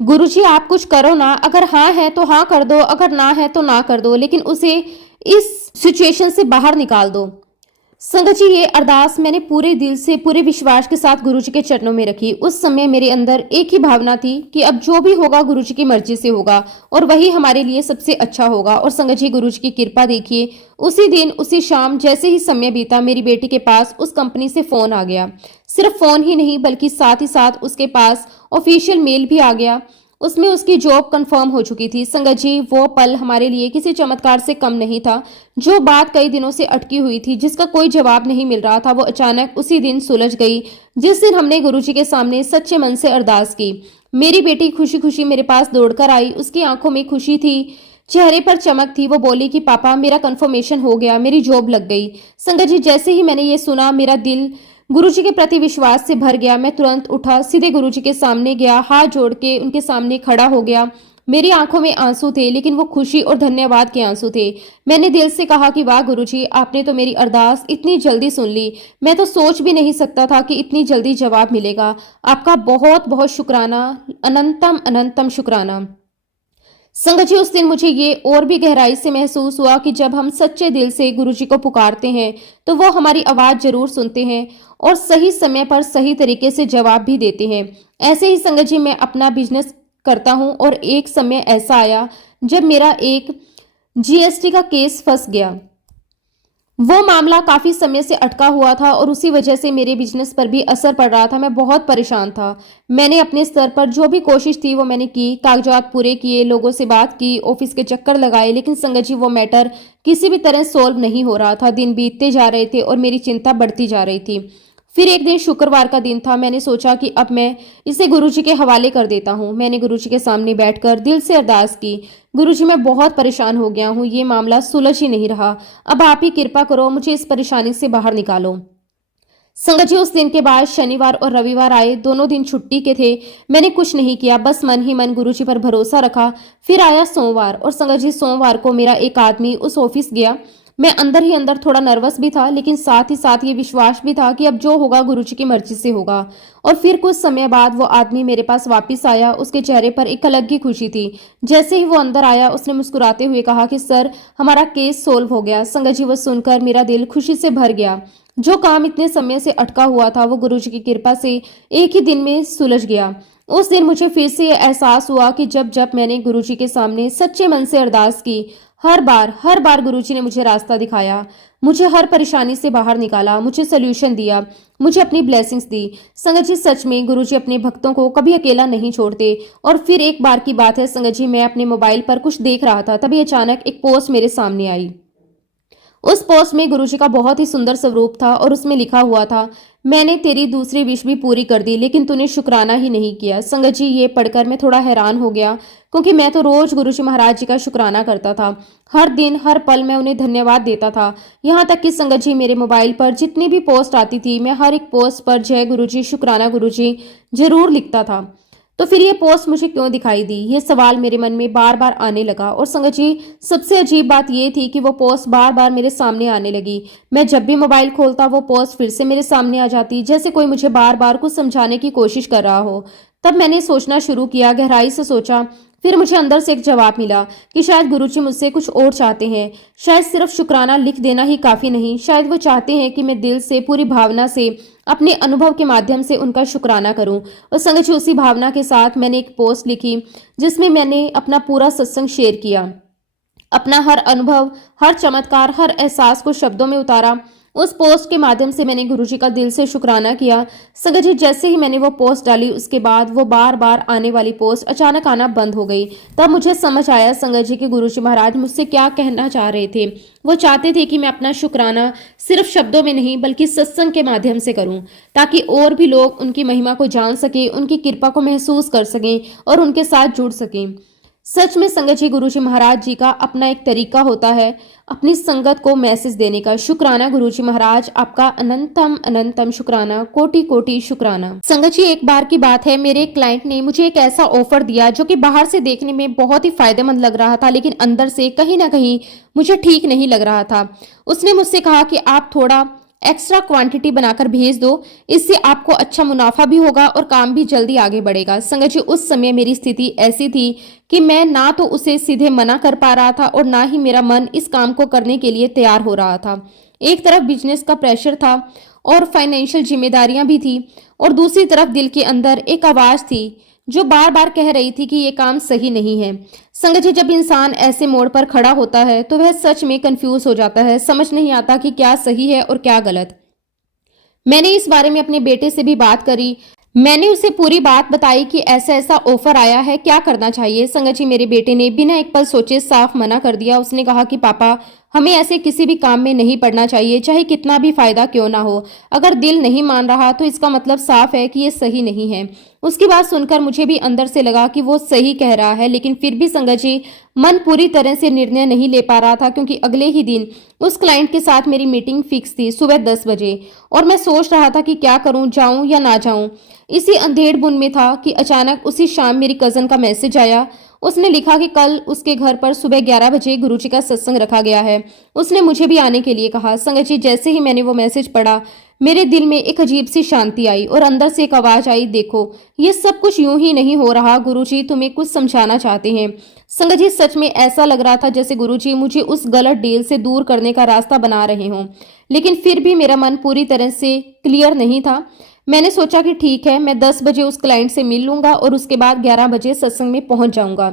गुरुजी, आप कुछ करो ना। अगर हाँ है तो हाँ कर दो, अगर ना है तो ना कर दो, लेकिन उसे इस सिचुएशन से बाहर निकाल दो। संगत जी, ये अरदास मैंने पूरे दिल से, पूरे विश्वास के साथ गुरुजी के चरणों में रखी। उस समय मेरे अंदर एक ही भावना थी कि अब जो भी होगा गुरुजी की मर्जी से होगा, और वही हमारे लिए सबसे अच्छा होगा। और संगत जी, गुरुजी की कृपा देखिए, उसी दिन उसी शाम जैसे ही समय बीता, मेरी बेटी के पास उस कंपनी से फोन आ गया। सिर्फ फोन ही नहीं, बल्कि साथ ही साथ उसके पास ऑफिशियल मेल भी आ गया। उसमें उसकी जॉब कंफर्म हो चुकी थी। संगत जी, वो पल हमारे लिए किसी चमत्कार से कम नहीं था। जो बात कई दिनों से अटकी हुई थी, जिसका कोई जवाब नहीं मिल रहा था, वो अचानक उसी दिन सुलझ गई, जिस दिन हमने गुरुजी के सामने सच्चे मन से अरदास की। मेरी बेटी खुशी खुशी मेरे पास दौड़कर आई। उसकी आंखों में खुशी थी, चेहरे पर चमक थी। वो बोली कि पापा, मेरा कंफर्मेशन हो गया, मेरी जॉब लग गई। संगत जी, जैसे ही मैंने ये सुना, मेरा दिल गुरुजी के प्रति विश्वास से भर गया। मैं तुरंत उठा, सीधे गुरुजी के सामने गया, हाथ जोड़ के उनके सामने खड़ा हो गया। मेरी आंखों में आंसू थे, लेकिन वो खुशी और धन्यवाद के आंसू थे। मैंने दिल से कहा कि वाह गुरुजी, आपने तो मेरी अरदास इतनी जल्दी सुन ली। मैं तो सोच भी नहीं सकता था कि इतनी जल्दी जवाब मिलेगा। आपका बहुत बहुत शुक्राना, अनंतम अनंतम शुक्राना। संगत जी, उस दिन मुझे ये और भी गहराई से महसूस हुआ कि जब हम सच्चे दिल से गुरुजी को पुकारते हैं तो वो हमारी आवाज जरूर सुनते हैं, और सही समय पर सही तरीके से जवाब भी देते हैं। ऐसे ही संगत जी, मैं अपना बिजनेस करता हूँ, और एक समय ऐसा आया जब मेरा एक जीएसटी का केस फंस गया। वो मामला काफी समय से अटका हुआ था, और उसी वजह से मेरे बिजनेस पर भी असर पड़ रहा था। मैं बहुत परेशान था। मैंने अपने स्तर पर जो भी कोशिश थी वो मैंने की, कागजात पूरे किए, लोगों से बात की, ऑफिस के चक्कर लगाए, लेकिन संगत जी, वो मैटर किसी भी तरह सोल्व नहीं हो रहा था। दिन बीतते जा रहे थे और मेरी चिंता बढ़ती जा रही थी। फिर एक दिन शुक्रवार का दिन था। मैंने सोचा कि अब मैं इसे गुरुजी के हवाले कर देता हूँ। मैंने गुरुजी के सामने बैठकर दिल से अरदास की, गुरुजी, मैं बहुत परेशान हो गया हूँ, ये मामला सुलझ ही नहीं रहा। अब आप ही कृपा करो, मुझे इस परेशानी से बाहर निकालो। संगत जी, उस दिन के बाद शनिवार और रविवार आए, दोनों दिन छुट्टी के थे। मैंने कुछ नहीं किया, बस मन ही मन गुरुजी पर भरोसा रखा। फिर आया सोमवार, और संगत जी, सोमवार को मेरा एक आदमी उस ऑफिस गया। मैं अंदर ही अंदर थोड़ा नर्वस भी था, लेकिन साथ ही साथ ये विश्वास भी था कि अब जो होगा गुरुजी की मर्जी से होगा। और फिर कुछ समय बाद वो आदमी मेरे पास वापस आया। उसके चेहरे पर एक अलग ही खुशी थी। जैसे ही वो अंदर आया, उसने मुस्कुराते हुए कहा कि सर, हमारा केस सोल्व हो गया। संगत जी, वो सुनकर मेरा दिल खुशी से भर गया। जो काम इतने समय से अटका हुआ था, वो गुरुजी की कृपा से एक ही दिन में सुलझ गया। उस दिन मुझे फिर से ये एहसास हुआ कि जब जब मैंने गुरुजी के सामने सच्चे मन से अरदास की, हर बार गुरुजी ने मुझे रास्ता दिखाया, मुझे हर परेशानी से बाहर निकाला, मुझे सोल्यूशन दिया, मुझे अपनी ब्लेसिंग्स दी। संगत जी, सच में गुरुजी अपने भक्तों को कभी अकेला नहीं छोड़ते। और फिर एक बार की बात है संगत जी, मैं अपने मोबाइल पर कुछ देख रहा था, तभी अचानक एक पोस्ट मेरे सामने आई। उस पोस्ट में गुरुजी का बहुत ही सुंदर स्वरूप था, और उसमें लिखा हुआ था, मैंने तेरी दूसरी विश भी पूरी कर दी, लेकिन तूने शुक्राना ही नहीं किया। संगत जी, ये पढ़कर मैं थोड़ा हैरान हो गया, क्योंकि मैं तो रोज गुरुजी महाराज जी का शुक्राना करता था। हर दिन हर पल मैं उन्हें धन्यवाद देता था। यहाँ तक कि संगत जी, मेरे मोबाइल पर जितनी भी पोस्ट आती थी, मैं हर एक पोस्ट पर जय गुरुजी, शुक्राना गुरुजी जरूर लिखता था। तो फिर ये पोस्ट मुझे क्यों दिखाई दी, ये सवाल मेरे मन में बार बार आने लगा। और संगत जी, सबसे अजीब बात ये थी कि वो पोस्ट बार बार मेरे सामने आने लगी। मैं जब भी मोबाइल खोलता, वो पोस्ट फिर से मेरे सामने आ जाती, जैसे कोई मुझे बार बार कुछ समझाने की कोशिश कर रहा हो। तब मैंने सोचना शुरू किया, गहराई से सोचा। फिर मुझे अंदर से एक जवाब मिला कि शायद गुरुजी मुझसे कुछ और चाहते हैं। शायद सिर्फ शुक्राना लिख देना ही काफी नहीं, शायद वो चाहते हैं कि मैं दिल से, पूरी भावना से, अपने अनुभव के माध्यम से उनका शुक्राना करूं। और संगत जी, उसी भावना के साथ मैंने एक पोस्ट लिखी, जिसमें मैंने अपना पूरा सत्संग शेयर किया, अपना हर अनुभव, हर चमत्कार, हर एहसास को शब्दों में उतारा। उस पोस्ट के माध्यम से मैंने गुरुजी का दिल से शुक्राना किया। संगत जी, जैसे ही मैंने वो पोस्ट डाली उसके बाद वो बार बार आने वाली पोस्ट अचानक आना बंद हो गई। तब मुझे समझ आया संगत जी कि गुरुजी महाराज मुझसे क्या कहना चाह रहे थे। वो चाहते थे कि मैं अपना शुक्राना सिर्फ शब्दों में नहीं बल्कि सत्संग के माध्यम से करूं, ताकि और भी लोग उनकी महिमा को जान सकें, उनकी कृपा को महसूस कर सकें और उनके साथ जुड़ सकें। सच में संगत जी, गुरुजी महाराज जी का अपना एक तरीका होता है अपनी संगत को मैसेज देने का। शुक्राना गुरुजी महाराज, आपका अनंतम अनंतम शुक्राना, कोटि कोटि शुक्राना। संगत जी, एक बार की बात है, मेरे क्लाइंट ने मुझे एक ऐसा ऑफर दिया जो कि बाहर से देखने में बहुत ही फायदेमंद लग रहा था, लेकिन अंदर से कहीं ना कहीं मुझे ठीक नहीं लग रहा था। उसने मुझसे कहा कि आप थोड़ा एक्स्ट्रा क्वांटिटी बनाकर भेज दो, इससे आपको अच्छा मुनाफा भी होगा और काम भी जल्दी आगे बढ़ेगा। संगत जी, उस समय मेरी स्थिति ऐसी थी कि मैं ना तो उसे सीधे मना कर पा रहा था और ना ही मेरा मन इस काम को करने के लिए तैयार हो रहा था। एक तरफ बिजनेस का प्रेशर था और फाइनेंशियल जिम्मेदारियां भी थी, और दूसरी तरफ दिल के अंदर एक आवाज थी जो बार बार कह रही थी कि ये काम सही नहीं है। संगत जी, जब इंसान ऐसे मोड़ पर खड़ा होता है तो वह सच में कंफ्यूज हो जाता है, समझ नहीं आता कि क्या सही है और क्या गलत। मैंने इस बारे में अपने बेटे से भी बात करी। मैंने उसे पूरी बात बताई कि ऐसा ऐसा ऑफर आया है, क्या करना चाहिए। संगत जी, मेरे बेटे ने बिना एक पल सोचे साफ मना कर दिया। उसने कहा कि पापा, हमें ऐसे किसी भी काम में नहीं पड़ना चाहिए, चाहे कितना भी फायदा क्यों ना हो। अगर दिल नहीं मान रहा तो इसका मतलब साफ है कि ये सही नहीं है। उसकी बात सुनकर मुझे भी अंदर से लगा कि वो सही कह रहा है, लेकिन फिर भी संगत जी, मन पूरी तरह से निर्णय नहीं ले पा रहा था, क्योंकि अगले ही दिन उस क्लाइंट के साथ मेरी मीटिंग फिक्स थी सुबह 10 बजे, और मैं सोच रहा था कि क्या करूं, जाऊं या ना जाऊं। इसी अंधेड़ बुन में था कि अचानक उसी शाम मेरी कजन का मैसेज आया। उसने लिखा कि कल उसके घर पर सुबह 11 बजे गुरुजी का सत्संग रखा गया है। उसने मुझे भी आने के लिए कहा। संगत जी, जैसे ही मैंने वो मैसेज पढ़ा, मेरे दिल में एक अजीब सी शांति आई और अंदर से एक आवाज आई, देखो ये सब कुछ यूं ही नहीं हो रहा, गुरुजी तुम्हें कुछ समझाना चाहते हैं। संगत जी, सच में ऐसा लग रहा था जैसे गुरुजी मुझे उस गलत डील से दूर करने का रास्ता बना रहे हों, लेकिन फिर भी मेरा मन पूरी तरह से क्लियर नहीं था। मैंने सोचा कि ठीक है, मैं 10 बजे उस क्लाइंट से मिल लूंगा और उसके बाद 11 बजे सत्संग में पहुंच जाऊंगा,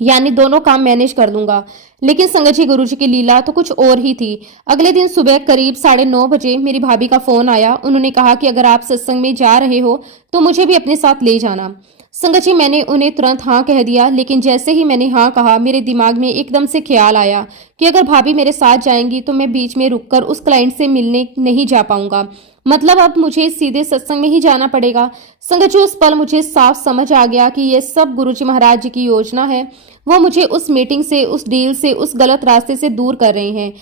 यानी दोनों काम मैनेज कर लूंगा। लेकिन संगत जी, गुरुजी की लीला तो कुछ और ही थी। अगले दिन सुबह करीब 9:30 बजे मेरी भाभी का फोन आया। उन्होंने कहा कि अगर आप सत्संग में जा रहे हो तो मुझे भी अपने साथ ले जाना। संगत जी, मैंने उन्हें तुरंत हाँ कह दिया, लेकिन जैसे ही मैंने हाँ कहा, मेरे दिमाग में एकदम से ख्याल आया कि अगर भाभी मेरे साथ जाएंगी तो मैं बीच में रुककर उस क्लाइंट से मिलने नहीं जा पाऊंगा, मतलब अब मुझे सीधे सत्संग में ही जाना पड़ेगा। संगत जी, उस पल मुझे साफ समझ आ गया कि यह सब गुरुजी महाराज जी की योजना है। वो मुझे उस मीटिंग से, उस डील से, उस गलत रास्ते से दूर कर रहे हैं।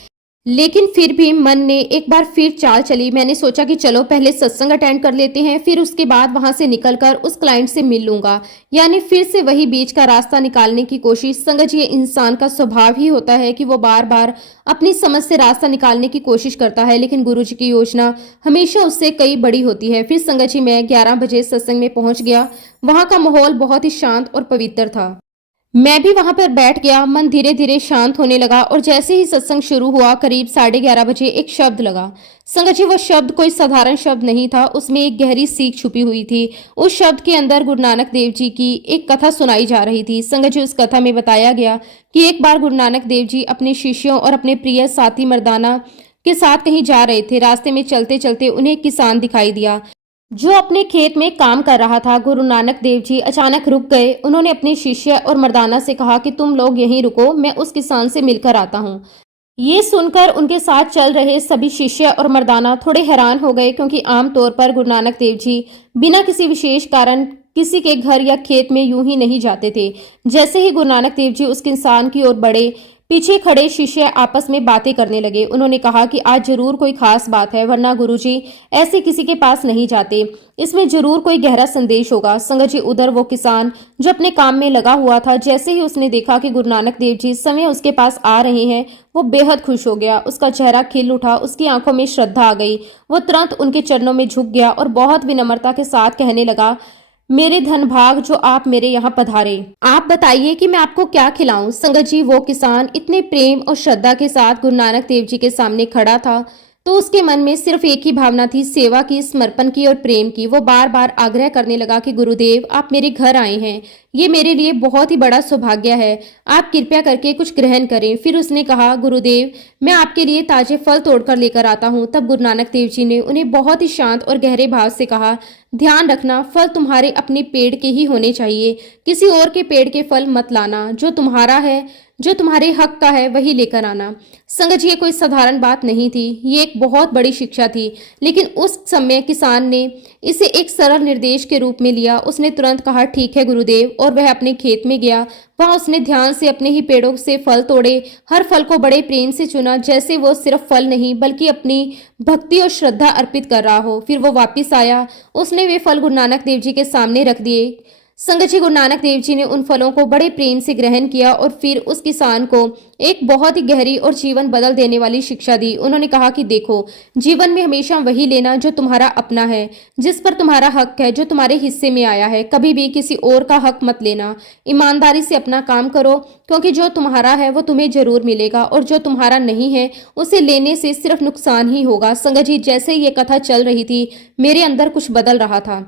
लेकिन फिर भी मन ने एक बार फिर चाल चली। मैंने सोचा कि चलो पहले सत्संग अटेंड कर लेते हैं, फिर उसके बाद वहां से निकलकर उस क्लाइंट से मिल लूंगा, यानी फिर से वही बीच का रास्ता निकालने की कोशिश। संगत जी, ये इंसान का स्वभाव ही होता है कि वो बार बार अपनी समझ से रास्ता निकालने की कोशिश करता है, लेकिन गुरुजी की योजना हमेशा उससे कई बड़ी होती है। फिर संगत जी, मैं 11 बजे सत्संग में पहुंच गया। वहां का माहौल बहुत ही शांत और पवित्र था। मैं भी वहां पर बैठ गया। मन धीरे धीरे शांत होने लगा और जैसे ही सत्संग शुरू हुआ, करीब 11:30 बजे एक शब्द लगा। संगत जी, वो शब्द कोई साधारण शब्द नहीं था, उसमें एक गहरी सीख छुपी हुई थी। उस शब्द के अंदर गुरु नानक देव जी की एक कथा सुनाई जा रही थी। संगत जी, उस कथा में बताया गया कि एक बार गुरु नानक देव जी अपने शिष्यों और अपने प्रिय साथी मर्दाना के साथ कहीं जा रहे थे। रास्ते में चलते चलते उन्हें एक किसान दिखाई दिया जो अपने खेत में काम कर रहा था। गुरु नानक देव जी अचानक रुक गए। उन्होंने अपने शिष्य और मर्दाना से कहा कि तुम लोग यहीं रुको, मैं उस किसान से मिलकर आता हूँ। ये सुनकर उनके साथ चल रहे सभी शिष्य और मर्दाना थोड़े हैरान हो गए, क्योंकि आमतौर पर गुरु नानक देव जी बिना किसी विशेष कारण किसी के घर या खेत में यूं ही नहीं जाते थे। जैसे ही गुरु नानक देव जी उस किसान की ओर बढ़े, पीछे खड़े शिष्य आपस में बातें करने लगे। उन्होंने कहा कि आज जरूर कोई खास बात है, वरना गुरुजी ऐसे किसी के पास नहीं जाते, इसमें जरूर कोई गहरा संदेश होगा। संगत जी, उधर वो किसान जो अपने काम में लगा हुआ था, जैसे ही उसने देखा कि गुरु नानक देव जी इस समय उसके पास आ रहे हैं, वो बेहद खुश हो गया। उसका चेहरा खिल उठा, उसकी आंखों में श्रद्धा आ गई। वो तुरंत उनके चरणों में झुक गया और बहुत विनम्रता के साथ कहने लगा, मेरे धन भाग जो आप मेरे यहाँ पधारे, आप बताइए कि मैं आपको क्या खिलाऊं। संगत जी, वो किसान इतने प्रेम और श्रद्धा के साथ गुरु नानक देव जी के सामने खड़ा था तो उसके मन में सिर्फ एक ही भावना थी, सेवा की, समर्पण की और प्रेम की। वो बार बार आग्रह करने लगा कि गुरुदेव, आप मेरे घर आए हैं, ये मेरे लिए बहुत ही बड़ा सौभाग्य है, आप कृपया करके कुछ ग्रहण करें। फिर उसने कहा, गुरुदेव, मैं आपके लिए ताजे फल तोड़कर लेकर आता हूँ। तब गुरु नानक देव जी ने उन्हें बहुत ही शांत और गहरे भाव से कहा, ध्यान रखना, फल तुम्हारे अपने पेड़ के ही होने चाहिए, किसी और के पेड़ के फल मत लाना। जो तुम्हारा है, जो तुम्हारे हक का है, वही लेकर आना। संगत जी, ये कोई साधारण बात नहीं थी, ये एक बहुत बड़ी शिक्षा थी। लेकिन उस समय किसान ने इसे एक सरल निर्देश के रूप में लिया। उसने तुरंत कहा, ठीक है गुरुदेव, और वह अपने खेत में गया। वहां उसने ध्यान से अपने ही पेड़ों से फल तोड़े, हर फल को बड़े प्रेम से चुना, जैसे वो सिर्फ फल नहीं बल्कि अपनी भक्ति और श्रद्धा अर्पित कर रहा हो। फिर वो वापिस आया, उसने वे फल गुरु नानक देव जी के सामने रख दिए। संगत जी, गुरु नानक देव जी ने उन फलों को बड़े प्रेम से ग्रहण किया और फिर उस किसान को एक बहुत ही गहरी और जीवन बदल देने वाली शिक्षा दी। उन्होंने कहा कि देखो, जीवन में हमेशा वही लेना जो तुम्हारा अपना है, जिस पर तुम्हारा हक है, जो तुम्हारे हिस्से में आया है। कभी भी किसी और का हक मत लेना। ईमानदारी से अपना काम करो, क्योंकि जो तुम्हारा है वो तुम्हें जरूर मिलेगा, और जो तुम्हारा नहीं है उसे लेने से सिर्फ नुकसान ही होगा। संगत जी, जैसे ये कथा चल रही थी, मेरे अंदर कुछ बदल रहा था।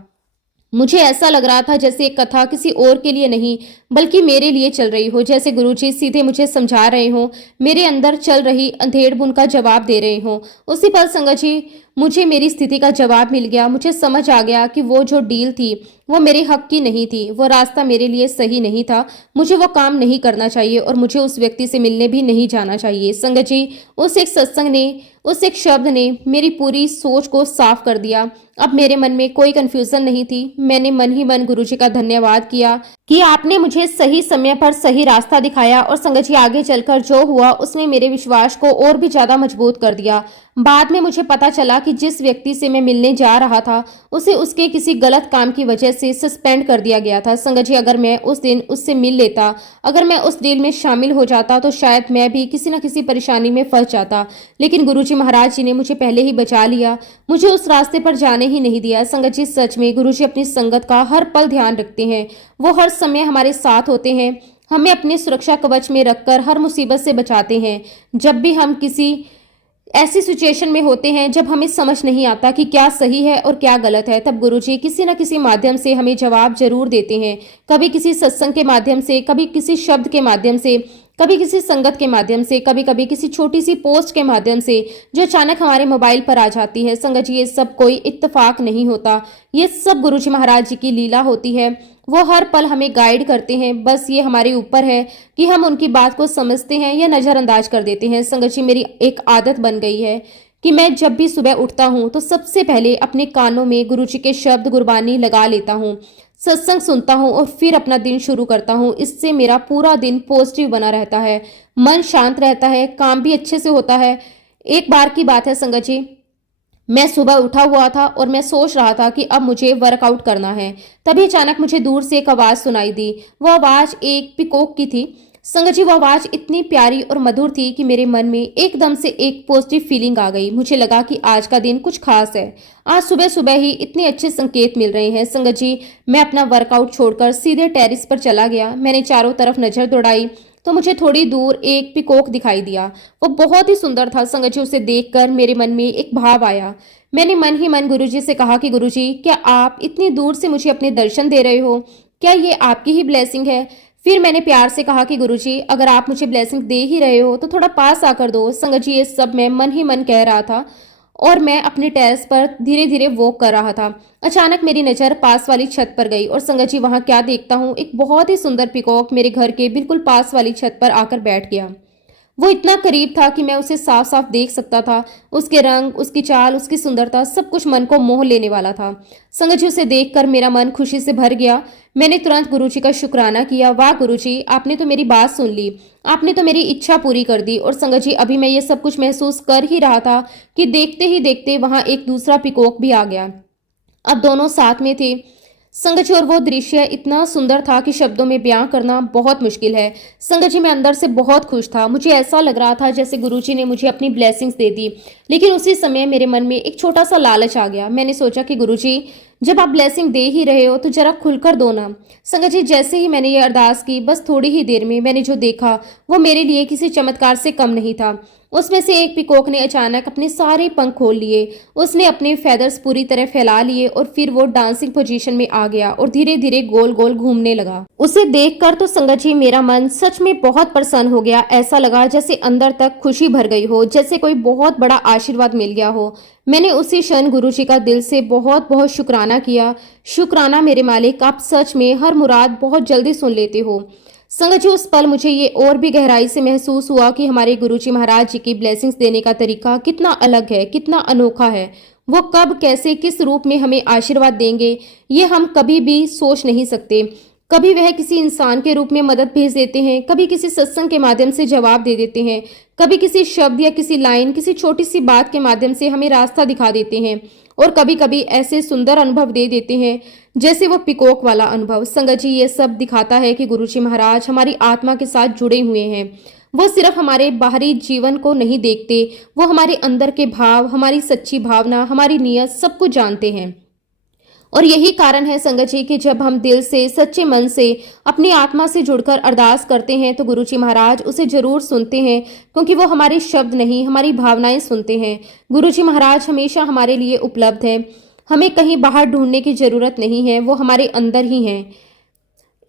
मुझे ऐसा लग रहा था जैसे एक कथा किसी और के लिए नहीं बल्कि मेरे लिए चल रही हो, जैसे गुरुजी सीधे मुझे समझा रहे हो, मेरे अंदर चल रही अंधेड़ बुन का जवाब दे रहे हो। उसी पल संगत जी, मुझे मेरी स्थिति का जवाब मिल गया। मुझे समझ आ गया कि वो जो डील थी वो मेरे हक की नहीं थी, वो रास्ता मेरे लिए सही नहीं था, मुझे वो काम नहीं करना चाहिए और मुझे उस व्यक्ति से मिलने भी नहीं जाना चाहिए। संगत जी, उस एक सत्संग ने, उस एक शब्द ने मेरी पूरी सोच को साफ कर दिया। अब मेरे मन में कोई कंफ्यूजन नहीं थी। मैंने मन ही मन गुरुजी का धन्यवाद किया कि आपने मुझे सही समय पर सही रास्ता दिखाया। और संगत जी, आगे चलकर जो हुआ उसने मेरे विश्वास को और भी ज्यादा मजबूत कर दिया। बाद में मुझे पता चला कि जिस व्यक्ति से मैं मिलने जा रहा था उसे उसके किसी गलत काम की वजह से सस्पेंड कर दिया गया था। संगत जी, अगर मैं उस दिन उससे मिल लेता, अगर मैं उस डील में शामिल हो जाता, तो शायद मैं भी किसी न किसी परेशानी में फंस जाता। लेकिन गुरुजी महाराज जी ने मुझे पहले ही बचा लिया, मुझे उस रास्ते पर जाने ही नहीं दिया। संगत जी, सच में गुरुजी अपनी संगत का हर पल ध्यान रखते हैं। वो हर समय हमारे साथ होते हैं, हमें अपने सुरक्षा कवच में रखकर हर मुसीबत से बचाते हैं। जब भी हम किसी ऐसी सिचुएशन में होते हैं जब हमें समझ नहीं आता कि क्या सही है और क्या गलत है, तब गुरुजी किसी न किसी माध्यम से हमें जवाब जरूर देते हैं। कभी किसी सत्संग के माध्यम से, कभी किसी शब्द के माध्यम से, कभी किसी संगत के माध्यम से, कभी कभी किसी छोटी सी पोस्ट के माध्यम से जो अचानक हमारे मोबाइल पर आ जाती है। संगत जी, ये सब कोई इत्तेफाक नहीं होता, ये सब गुरुजी महाराज जी की लीला होती है। वो हर पल हमें गाइड करते हैं, बस ये हमारे ऊपर है कि हम उनकी बात को समझते हैं या नज़रअंदाज कर देते हैं। संगत जी, मेरी एक आदत बन गई है कि मैं जब भी सुबह उठता हूँ तो सबसे पहले अपने कानों में गुरुजी के शब्द गुरबानी लगा लेता हूँ, सत्संग सुनता हूँ और फिर अपना दिन शुरू करता हूँ। इससे मेरा पूरा दिन पॉजिटिव बना रहता है, मन शांत रहता है, काम भी अच्छे से होता है। एक बार की बात है संगत जी, मैं सुबह उठा हुआ था और मैं सोच रहा था कि अब मुझे वर्कआउट करना है। तभी अचानक मुझे दूर से एक आवाज़ सुनाई दी। वो आवाज़ एक पिकॉक की थी। संगत जी, वो आवाज़ इतनी प्यारी और मधुर थी कि मेरे मन में एकदम से एक पॉजिटिव फीलिंग आ गई। मुझे लगा कि आज का दिन कुछ खास है, आज सुबह सुबह ही इतने अच्छे संकेत मिल रहे हैं। संगत जी, मैं अपना वर्कआउट छोड़कर सीधे टेरिस पर चला गया। मैंने चारों तरफ नज़र दौड़ाई तो मुझे थोड़ी दूर एक पिकॉक दिखाई दिया। वो बहुत ही सुंदर था। संगत जी, उसे देखकर मेरे मन में एक भाव आया। मैंने मन ही मन गुरुजी से कहा कि गुरुजी, क्या आप इतनी दूर से मुझे अपने दर्शन दे रहे हो? क्या ये आपकी ही ब्लेसिंग है? फिर मैंने प्यार से कहा कि गुरुजी, अगर आप मुझे ब्लेसिंग दे ही रहे हो तो थोड़ा पास आकर दो। संगत जी, ये सब मैं मन ही मन कह रहा था और मैं अपने टेरेस पर धीरे धीरे वॉक कर रहा था। अचानक मेरी नज़र पास वाली छत पर गई और संगत जी, वहां क्या देखता हूँ, एक बहुत ही सुंदर पिकॉक मेरे घर के बिल्कुल पास वाली छत पर आकर बैठ गया। वो इतना करीब था कि मैं उसे साफ साफ देख सकता था। उसके रंग, उसकी चाल, उसकी सुंदरता, सब कुछ मन को मोह लेने वाला था। संगत जी, उसे देखकर मेरा मन खुशी से भर गया। मैंने तुरंत गुरुजी का शुक्राना किया। वाह गुरुजी, आपने तो मेरी बात सुन ली, आपने तो मेरी इच्छा पूरी कर दी। और संगत जी, अभी मैं ये सब कुछ महसूस कर ही रहा था कि देखते ही देखते वहां एक दूसरा पिकॉक भी आ गया। अब दोनों साथ में थे। संगत जी, और वो दृश्य इतना सुंदर था कि शब्दों में बयां करना बहुत मुश्किल है। संगत जी, मैं अंदर से बहुत खुश था। मुझे ऐसा लग रहा था जैसे गुरुजी ने मुझे अपनी ब्लेसिंग्स दे दी। लेकिन उसी समय मेरे मन में एक छोटा सा लालच आ गया। मैंने सोचा कि गुरुजी, जब आप ब्लेसिंग दे ही रहे हो तो जरा खुलकर दो ना। संगत जी, जैसे ही मैंने ये अरदास की, बस थोड़ी ही देर में मैंने जो देखा वो मेरे लिए किसी चमत्कार से कम नहीं था। उसमें से एक पिकॉक ने अचानक अपने सारे पंख खोल लिए। उसने अपने फेदर्स पूरी तरह फैला लिए और फिर वो डांसिंग पोजीशन में आ गया और धीरे धीरे गोल गोल घूमने लगा। उसे देखकर तो संगत जी मेरा मन सच में बहुत प्रसन्न हो गया। ऐसा लगा जैसे अंदर तक खुशी भर गई हो, जैसे कोई बहुत बड़ा आशीर्वाद मिल गया हो। मैंने उसी क्षण गुरुजी का दिल से बहुत बहुत शुक्राना किया। शुक्राना मेरे मालिक, आप सच में हर मुराद बहुत जल्दी सुन लेते हो। संगत जी, उस पल मुझे ये और भी गहराई से महसूस हुआ कि हमारे गुरुजी महाराज जी की ब्लेसिंग्स देने का तरीका कितना अलग है, कितना अनोखा है। वो कब, कैसे, किस रूप में हमें आशीर्वाद देंगे, ये हम कभी भी सोच नहीं सकते। कभी वह किसी इंसान के रूप में मदद भेज देते हैं, कभी किसी सत्संग के माध्यम से जवाब दे देते हैं, कभी किसी शब्द या किसी लाइन, किसी छोटी सी बात के माध्यम से हमें रास्ता दिखा देते हैं, और कभी कभी ऐसे सुंदर अनुभव दे देते हैं जैसे वो पिकॉक वाला अनुभव। संगत जी, ये सब दिखाता है कि गुरुजी महाराज हमारी आत्मा के साथ जुड़े हुए हैं। वो सिर्फ हमारे बाहरी जीवन को नहीं देखते, वो हमारे अंदर के भाव, हमारी सच्ची भावना, हमारी नीयत सब कुछ जानते हैं। और यही कारण है संगत जी कि जब हम दिल से, सच्चे मन से, अपनी आत्मा से जुड़कर अरदास करते हैं तो गुरुजी महाराज उसे जरूर सुनते हैं, क्योंकि वो हमारे शब्द नहीं, हमारी भावनाएं सुनते हैं। गुरुजी महाराज हमेशा हमारे लिए उपलब्ध है। हमें कहीं बाहर ढूंढने की जरूरत नहीं है, वो हमारे अंदर ही हैं।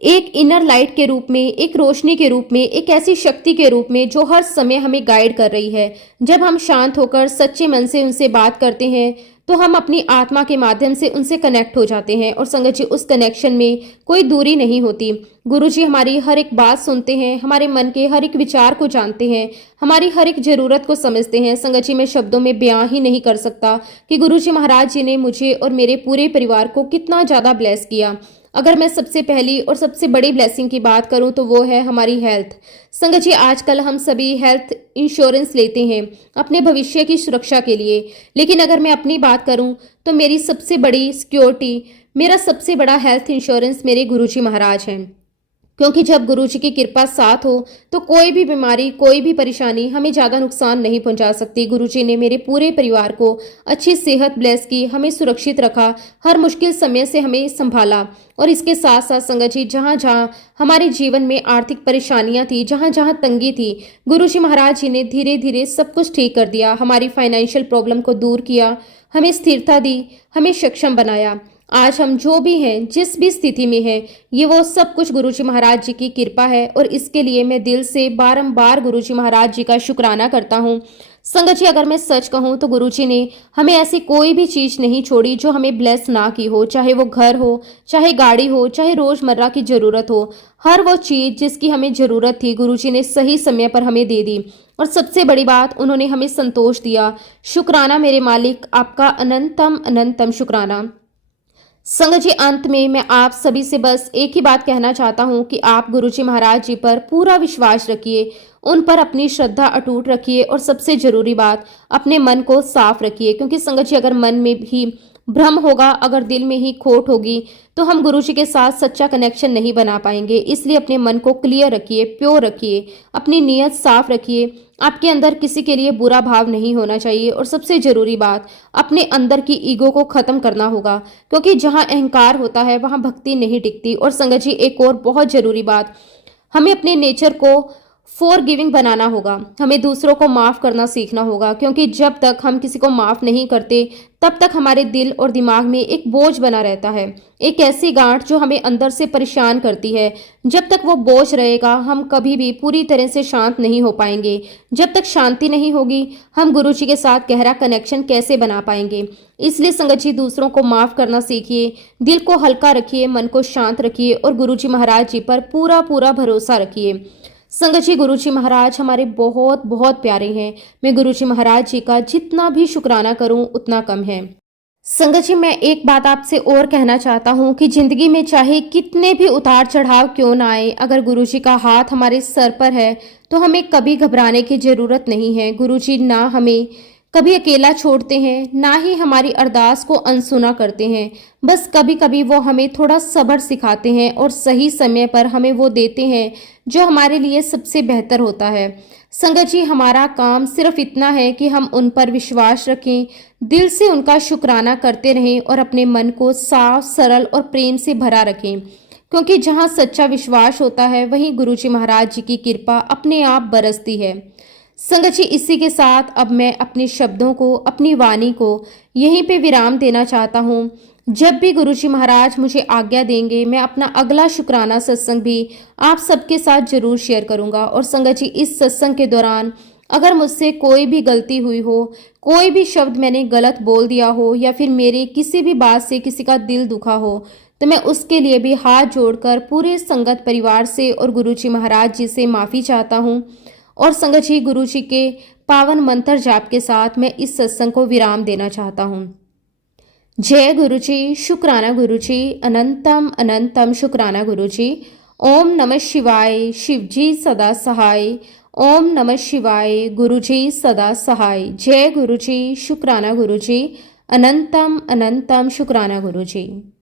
एक इनर लाइट के रूप में, एक रोशनी के रूप में, एक ऐसी शक्ति के रूप में जो हर समय हमें गाइड कर रही है। जब हम शांत होकर सच्चे मन से उनसे बात करते हैं तो हम अपनी आत्मा के माध्यम से उनसे कनेक्ट हो जाते हैं, और संगत जी, उस कनेक्शन में कोई दूरी नहीं होती। गुरुजी हमारी हर एक बात सुनते हैं, हमारे मन के हर एक विचार को जानते हैं, हमारी हर एक जरूरत को समझते हैं। संगत जी, मैं शब्दों में बयां ही नहीं कर सकता कि गुरुजी महाराज जी ने मुझे और मेरे पूरे परिवार को कितना ज्यादा ब्लेस किया। अगर मैं सबसे पहली और सबसे बड़ी ब्लेसिंग की बात करूं तो वो है हमारी हेल्थ। संगत जी, आजकल हम सभी हेल्थ इंश्योरेंस लेते हैं अपने भविष्य की सुरक्षा के लिए, लेकिन अगर मैं अपनी बात करूं तो मेरी सबसे बड़ी सिक्योरिटी, मेरा सबसे बड़ा हेल्थ इंश्योरेंस मेरे गुरुजी महाराज हैं। क्योंकि जब गुरुजी की कृपा साथ हो तो कोई भी बीमारी, कोई भी परेशानी हमें ज़्यादा नुकसान नहीं पहुंचा सकती। गुरुजी ने मेरे पूरे परिवार को अच्छी सेहत ब्लेस की, हमें सुरक्षित रखा, हर मुश्किल समय से हमें संभाला। और इसके साथ साथ संगत जी, जहाँ जहाँ हमारे जीवन में आर्थिक परेशानियां थी, जहाँ जहाँ तंगी थी, गुरुजी महाराज जी ने धीरे धीरे सब कुछ ठीक कर दिया। हमारी फाइनेंशियल प्रॉब्लम को दूर किया, हमें स्थिरता दी, हमें सक्षम बनाया। आज हम जो भी हैं, जिस भी स्थिति में हैं, ये वो सब कुछ गुरुजी महाराज जी की कृपा है, और इसके लिए मैं दिल से बारंबार गुरुजी महाराज जी का शुक्राना करता हूँ। संगत जी, अगर मैं सच कहूँ तो गुरुजी ने हमें ऐसी कोई भी चीज़ नहीं छोड़ी जो हमें ब्लेस ना की हो, चाहे वो घर हो, चाहे गाड़ी हो, चाहे रोज़मर्रा की ज़रूरत हो। हर वो चीज़ जिसकी हमें ज़रूरत थी गुरुजी ने सही समय पर हमें दे दी, और सबसे बड़ी बात, उन्होंने हमें संतोष दिया। शुक्राना मेरे मालिक, आपका अनंतम अनंतम शुक्राना। संगत जी, अंत में मैं आप सभी से बस एक ही बात कहना चाहता हूँ कि आप गुरुजी महाराज जी पर पूरा विश्वास रखिए, उन पर अपनी श्रद्धा अटूट रखिए, और सबसे जरूरी बात, अपने मन को साफ रखिए। क्योंकि संगत जी, अगर मन में भी भ्रम होगा, अगर दिल में ही खोट होगी, तो हम गुरुजी के साथ सच्चा कनेक्शन नहीं बना पाएंगे। इसलिए अपने मन को क्लियर रखिए, प्योर रखिए, अपनी नीयत साफ रखिए। आपके अंदर किसी के लिए बुरा भाव नहीं होना चाहिए, और सबसे जरूरी बात, अपने अंदर की ईगो को खत्म करना होगा, क्योंकि जहां अहंकार होता है वहां भक्ति नहीं टिकती। और संगत जी, एक और बहुत जरूरी बात, हमें अपने नेचर को फॉरगिविंग बनाना होगा, हमें दूसरों को माफ़ करना सीखना होगा। क्योंकि जब तक हम किसी को माफ़ नहीं करते तब तक हमारे दिल और दिमाग में एक बोझ बना रहता है, एक ऐसी गांठ जो हमें अंदर से परेशान करती है। जब तक वो बोझ रहेगा हम कभी भी पूरी तरह से शांत नहीं हो पाएंगे। जब तक शांति नहीं होगी हम गुरुजी के साथ गहरा कनेक्शन कैसे बना पाएंगे। इसलिए संगत जी, दूसरों को माफ़ करना सीखिए, दिल को हल्का रखिए, मन को शांत रखिए, और गुरुजी महाराज जी पर पूरा पूरा भरोसा रखिए। संगत जी, गुरुजी महाराज हमारे बहुत बहुत प्यारे हैं। मैं गुरुजी महाराज जी का जितना भी शुक्राना करूं उतना कम है। संगत जी, मैं एक बात आपसे और कहना चाहता हूं कि जिंदगी में चाहे कितने भी उतार चढ़ाव क्यों ना आए, अगर गुरुजी का हाथ हमारे सर पर है तो हमें कभी घबराने की जरूरत नहीं है। गुरुजी ना हमें कभी अकेला छोड़ते हैं, ना ही हमारी अरदास को अनसुना करते हैं। बस कभी कभी वो हमें थोड़ा सब्र सिखाते हैं और सही समय पर हमें वो देते हैं जो हमारे लिए सबसे बेहतर होता है। संगत जी, हमारा काम सिर्फ इतना है कि हम उन पर विश्वास रखें, दिल से उनका शुक्राना करते रहें और अपने मन को साफ, सरल और प्रेम से भरा रखें। क्योंकि जहाँ सच्चा विश्वास होता है, वहीं गुरु जी महाराज जी की कृपा अपने आप बरसती है। संगत जी, इसी के साथ अब मैं अपने शब्दों को, अपनी वाणी को यहीं पे विराम देना चाहता हूँ। जब भी गुरु जी महाराज मुझे आज्ञा देंगे, मैं अपना अगला शुक्राना सत्संग भी आप सबके साथ जरूर शेयर करूंगा। और संगत जी, इस सत्संग के दौरान अगर मुझसे कोई भी गलती हुई हो, कोई भी शब्द मैंने गलत बोल दिया हो, या फिर मेरे किसी भी बात से किसी का दिल दुखा हो, तो मैं उसके लिए भी हाथ जोड़कर पूरे संगत परिवार से और गुरु जी महाराज जी से माफ़ी चाहता हूँ। और संगत जी, गुरु जी के पावन मंत्र जाप के साथ मैं इस सत्संग को विराम देना चाहता हूँ। जय गुरु जी, शुक्राना गुरु जी, अनंतम अनंतम शुक्राना गुरु जी। ओम नमः शिवाय, शिव जी सदा सहाय। ओम नमः शिवाय, गुरु जी सदा सहाय। जय गुरु जी, शुक्राना गुरु जी, अनंतम अनंतम शुक्राना गुरु जी।